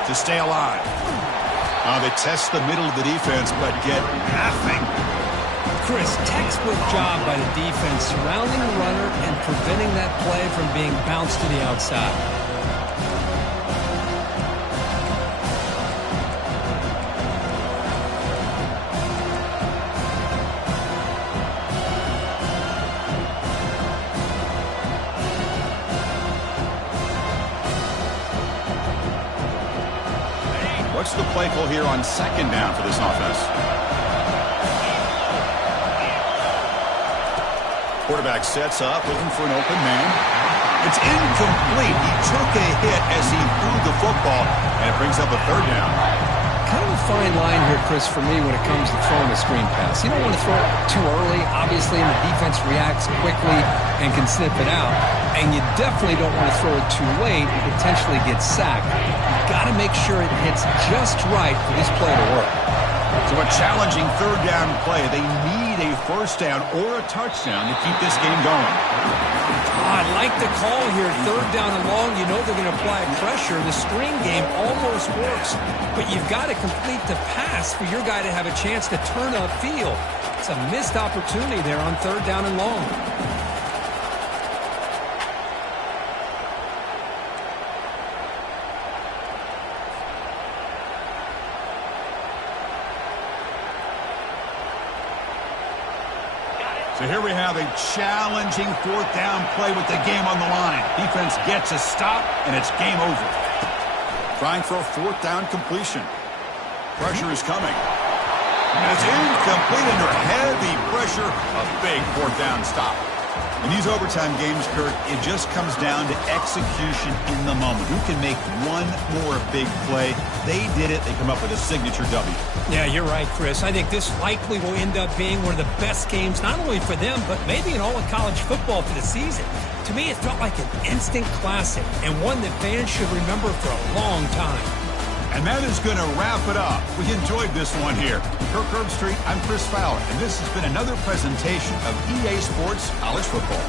to stay alive. They test the middle of the defense, but get nothing. Chris, textbook job by the defense surrounding the runner and preventing that play from being bounced to the outside. What's the play call here on 2nd down for this offense? Quarterback sets up, looking for an open man. It's incomplete. He took a hit as he threw the football, and it brings up a 3rd down. Kind of a fine line here, Chris, for me when it comes to throwing a screen pass. You don't want to throw it too early, obviously, and the defense reacts quickly and can snip it out. And you definitely don't want to throw it too late and potentially get sacked. You've got to make sure it hits just right for this play to work. So a challenging third down play. They need a first down or a touchdown to keep this game going. I like the call here. Third down and long, you know they're going to apply pressure. The screen game almost works, but you've got to complete the pass for your guy to have a chance to turn upfield. It's a missed opportunity there on third down and long. So here we have a challenging fourth down play with the game on the line. Defense gets a stop, and it's game over. Trying for a fourth down completion. Pressure is coming. And it's incomplete under heavy pressure. A big fourth down stop. In these overtime games, Kurt, it just comes down to execution in the moment. Who can make one more big play? They did it. They come up with a signature W. Yeah, you're right, Chris. I think this likely will end up being one of the best games, not only for them, but maybe in all of college football for the season. To me, it felt like an instant classic and one that fans should remember for a long time. And that is going to wrap it up. We enjoyed this one here. Kirk Herbstreit, I'm Chris Fowler, and this has been another presentation of EA Sports College Football.